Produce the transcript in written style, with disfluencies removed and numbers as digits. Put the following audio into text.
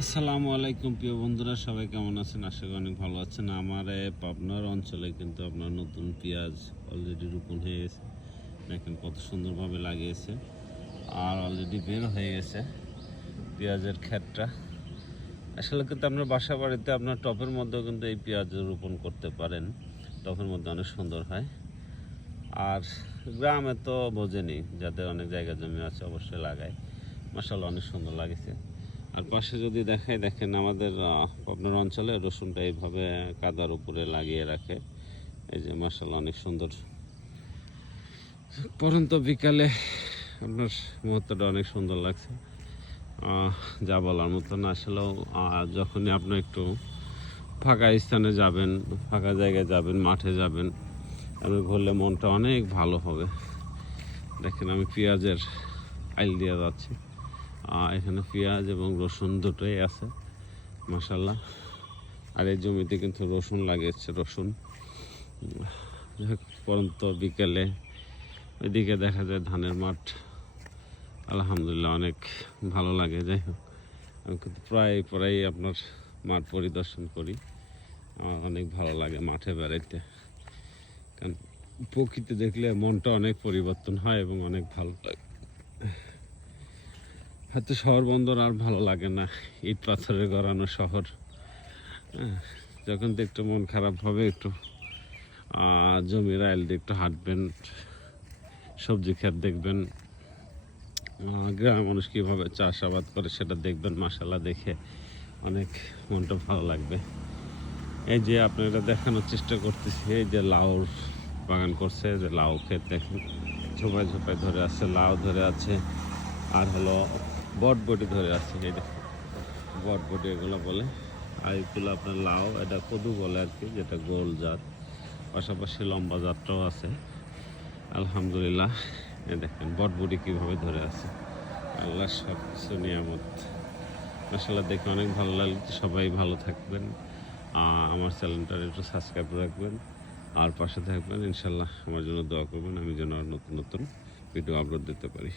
আসসালামু আলাইকুম প্রিয় বন্ধুরা, সবাই কেমন আছেন? আশা করি অনেক ভালো আছেন। আমার পাবনার অঞ্চলে কিন্তু আপনার নতুন পেঁয়াজ অলরেডি রোপণ হয়ে গেছে। দেখেন কত সুন্দরভাবে লাগিয়েছে আর অলরেডি বের হয়ে গেছে পেঁয়াজের ক্ষেতটা। আসলে কিন্তু আপনার বাসা বাড়িতে আপনার টপের মধ্যেও কিন্তু এই পেঁয়াজ রোপণ করতে পারেন। টপের মধ্যে অনেক সুন্দর হয়। আর গ্রামে তো বোঝেনি, যাদের অনেক জায়গা জমি আছে অবশ্যই লাগায়। মাশাআল্লাহ অনেক সুন্দর লাগেছে। আর পাশে যদি দেখাই, দেখেন আমাদের আপনার অঞ্চলে রসুনটা এইভাবে কাদার উপরে লাগিয়ে রাখে। এই যে মাশাআল্লাহ অনেক সুন্দর। পরন্ত বিকালে আপনার মুহূর্তটা অনেক সুন্দর লাগছে, যা বলার মতো না। আসলেও যখনই আপনি একটু ফাঁকা স্থানে যাবেন, ফাঁকা জায়গায় যাবেন, মাঠে যাবেন, আপনি ঘুরলে মনটা অনেক ভালো হবে। দেখেন আমি পেঁয়াজের আইল দিয়ে যাচ্ছি। এখানে পেঁয়াজ এবং রসুন দুটোই আছে মাশাআল্লাহ। আর এই জমিতে কিন্তু রসুন লাগিয়েছে। রসুন পরন্ত বিকেলে ওইদিকে দেখা যায় ধানের মাঠ। আলহামদুলিল্লাহ অনেক ভালো লাগে। যাই হোক, আমি কিন্তু প্রায় আপনার মাঠ পরিদর্শন করি। আমার অনেক ভালো লাগে মাঠে বেড়াইতে, কারণ প্রকৃতি দেখলে মনটা অনেক পরিবর্তন হয় এবং অনেক ভালো লাগে। হয়তো শহর বন্দর আর ভালো লাগে না, ইট পাথরের গড়ানো শহর। যখন তো একটু মন খারাপ হবে, একটু জমির আইল দিয়ে একটু হাঁটবেন, সবজি ক্ষেত দেখবেন, গ্রামের মানুষ কীভাবে চাষাবাদ করে সেটা দেখবেন। মাশাআল্লাহ দেখে অনেক মনটা ভালো লাগবে। এই যে আপনারা দেখানোর চেষ্টা করতেছি, এই যে লাউর বাগান করছে, যে লাউ ক্ষেত দেখেন ঝোপায় ঝোপায় ধরে আছে, লাউ ধরে আছে, আর হলো বটবটি ধরে আছে। এই দেখেন বটবটি এগুলো বলে। আর এগুলো আপনার লাউ, এটা কদু বলে আর কি, যেটা গোল জাত। পাশাপাশি লম্বা জাতটাও আছে। আলহামদুলিল্লাহ এই দেখেন বটবটি কীভাবে ধরে আছে। আল্লাহ সব কিছু নিয়ামত। আসলে দেখে অনেক ভালো লাগছে। সবাই ভালো থাকবেন, আমার চ্যানেলটা একটু সাবস্ক্রাইব রাখবেন আর পাশে থাকবেন। ইনশাল্লাহ আমার জন্য দোয়া করবেন, আমি যেন আর নতুন নতুন ভিডিও আপলোড দিতে পারি।